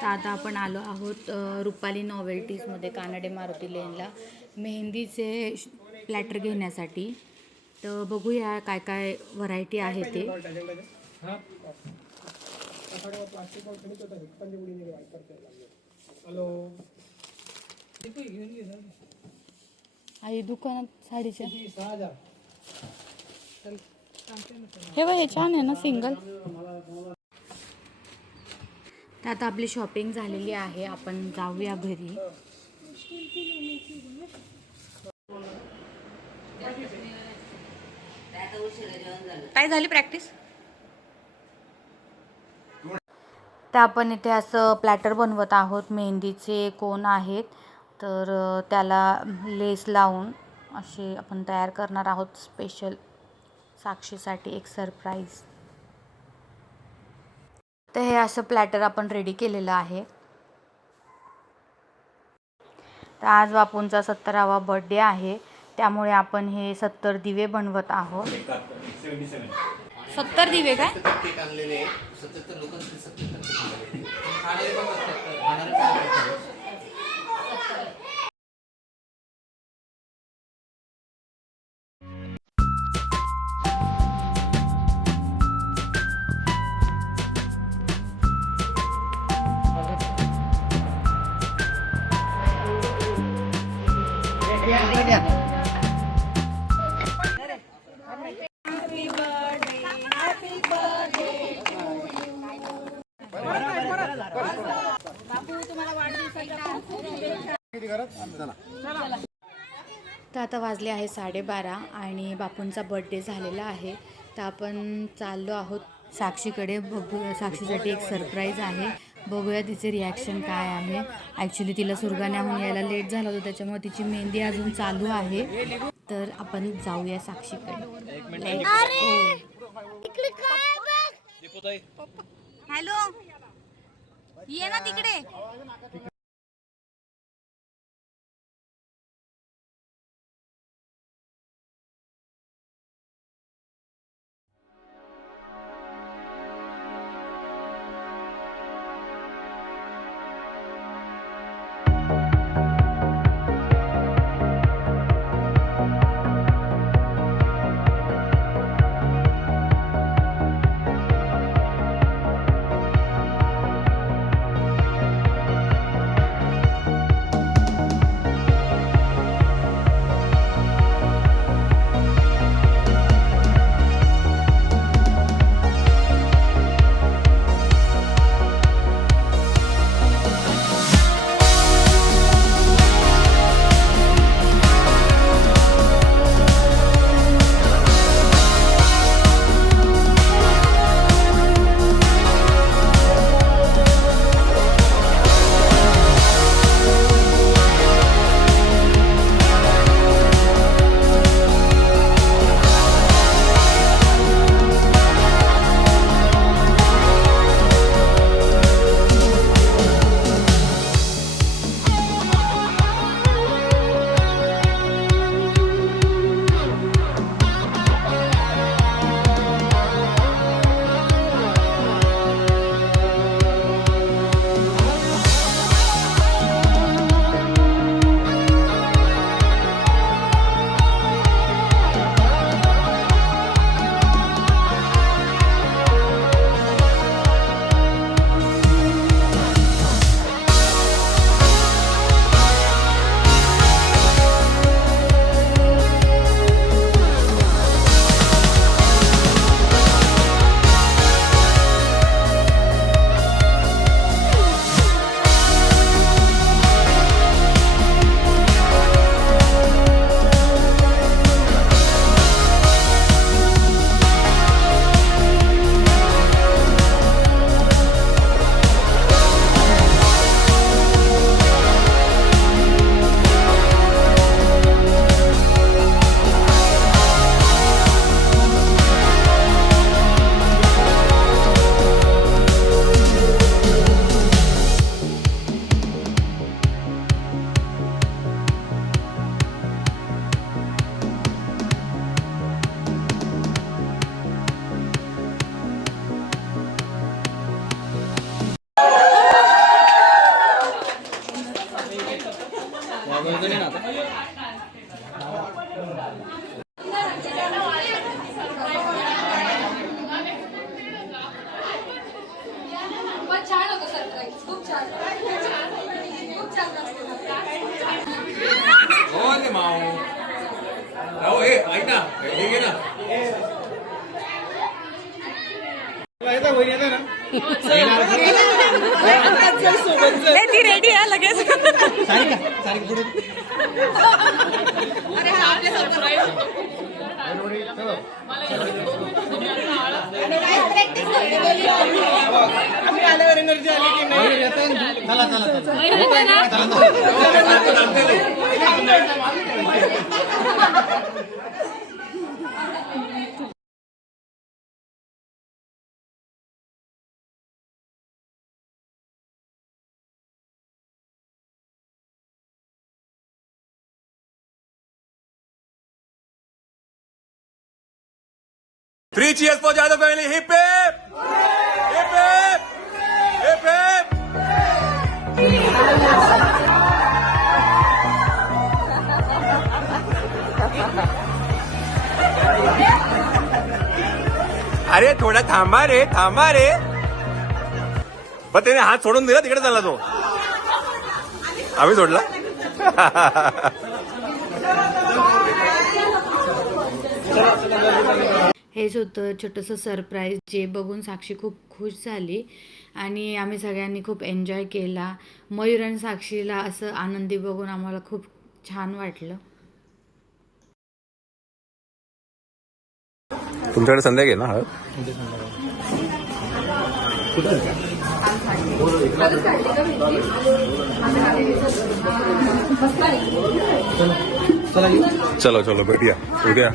तर आता आपण आलो आहोत रुपाली नॉवेल्टीजमध्ये कानडे मारुती लेनला मेहंदीचे प्लॅटर घेण्यासाठी. तर बघूया काय काय व्हरायटी आहे ते. आई दुकानात साडीच्या हे बघ, हे छान आहे ना सिंगल. तर आता आपली शॉपिंग झालेली आहे, आपण जाऊया घरी. काय झाली प्रॅक्टिस? तर आपण इथे असं प्लॅटर बनवत आहोत. मेहंदीचे कोन आहेत, तर त्याला लेस लावून असे आपण तयार करणार आहोत स्पेशल साक्षीसाठी एक सरप्राईज. तर हे असं प्लॅटर आपण रेडी केलेलं आहे. तर आज बापूंचा 70वा बर्थडे आहे, त्यामुळे आपण हे 70 दिवे बनवत आहोत. 70 दिवे काय? तर आता वाजले आहे 12:30 आणि बापूंचा बर्थडे झालेला आहे. तर आपण चाललो आहोत साक्षीकडे. बघू, साक्षीसाठी एक सरप्राईज आहे. बघूया तिचे रिॲक्शन काय आहे. ॲक्च्युली तिला सुरगाण्याहून यायला लेट झाला होता, त्याच्यामुळे तिची मेहंदी अजून चालू आहे. तर आपण जाऊया साक्षीकडे. हॅलो, ये ना तिकडे. हो ते माऊ हो हे ऐक ना हे घे ना ती रेडी आहे लगेच. Three cheers for Jadhav family. Hip hip! Hip hip! Hip hip! अरे थोडा थांबा रे पण त्याने हात सोडून दिला तिकडे चालला तो आम्ही सोडला हेच होतं छोटंसं सरप्राईज जे बघून साक्षी खूप खुश झाली आणि आम्ही सगळ्यांनी खूप एन्जॉय केला. मयूर आणि साक्षीला असं आनंदी बघून आम्हाला खूप छान वाटलं. तुमच्याकडे संध्याकाळी ना हळद चलो चलो भेटूया उद्या.